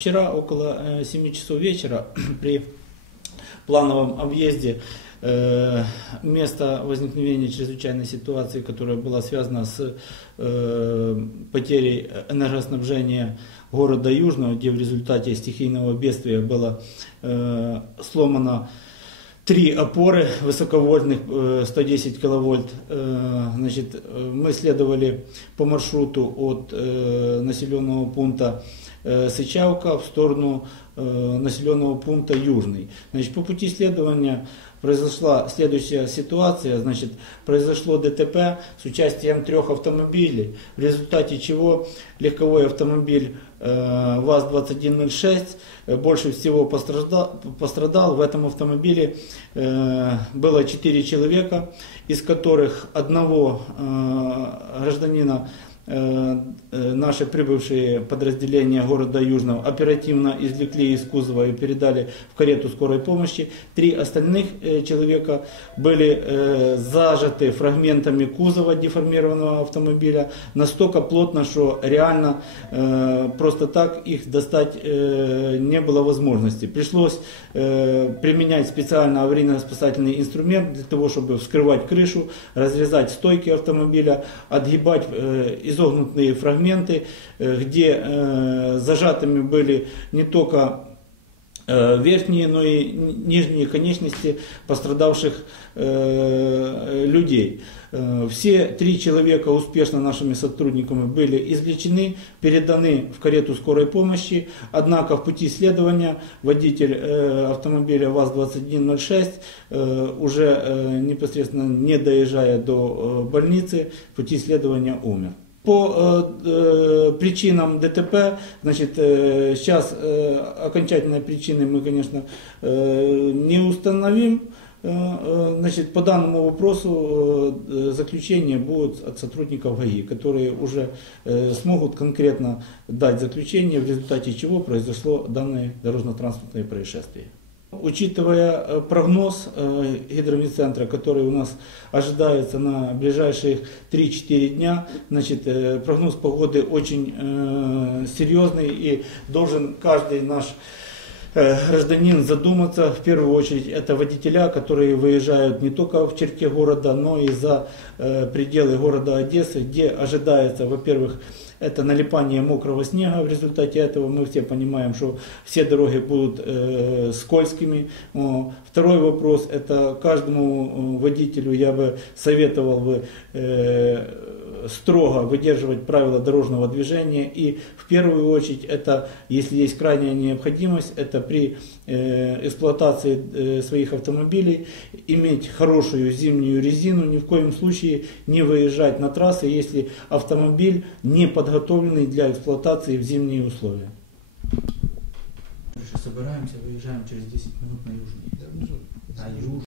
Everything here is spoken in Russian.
Вчера около э, 7 часов вечера при плановом объезде э, места возникновения чрезвычайной ситуации, которая была связана с э, потерей энергоснабжения города Южного, где в результате стихийного бедствия было э, сломано три опоры высоковольтных э, 110 киловольт. Э, Значит, э, мы следовали по маршруту от э, населенного пункта э, Сычавка в сторону э, населенного пункта Южный. Значит, по пути следования произошла следующая ситуация. Значит, произошло ДТП с участием трех автомобилей, в результате чего легковой автомобиль э, ВАЗ-2106 э, больше всего пострадал, пострадал. В этом автомобиле э, было четыре человека, из которых одного э, гражданина э, э, наши прибывшие подразделения города Южного оперативно извлекли из кузова и передали в карету скорой помощи. Три остальных э, человека были э, зажаты фрагментами кузова деформированного автомобиля настолько плотно, что реально э, просто так их достать э, не было возможности. Пришлось э, применять специально аварийно-спасательный инструмент для того, чтобы вскрывать крышу, разрезать стойки автомобиля, отгибать э, изогнутые фрагменты, э, где э, зажатыми были не только э, верхние, но и нижние конечности пострадавших людей. Все три человека успешно нашими сотрудниками были извлечены, переданы в карету скорой помощи, однако в пути следования водитель автомобиля ВАЗ-2106 э, уже непосредственно не доезжая до больницы, в пути следования умер. По э, э, причинам ДТП, значит, э, сейчас э, окончательной причины мы, конечно, э, не установим. Э, э, Значит, по данному вопросу э, заключение будет от сотрудников ГАИ, которые уже э, смогут конкретно дать заключение, в результате чего произошло данное дорожно-транспортное происшествие. Учитывая э, прогноз э, гидромедцентра, который у нас ожидается на ближайшие 3-4 дня, значит, э, прогноз погоды очень серьезный и должен каждый наш гражданин задуматься, в первую очередь, это водителя, которые выезжают не только в черте города, но и за э, пределы города Одессы, где ожидается, во-первых, это налипание мокрого снега. В результате этого мы все понимаем, что все дороги будут э, скользкими. Второй вопрос, это каждому э, водителю я бы советовал бы э, строго выдерживать правила дорожного движения и в первую очередь это, если есть крайняя необходимость, это при э, эксплуатации э, своих автомобилей иметь хорошую зимнюю резину, ни в коем случае не выезжать на трассы, если автомобиль не подготовленный для эксплуатации в зимние условия. Собираемся, выезжаем через 10 минут на южный. На южный.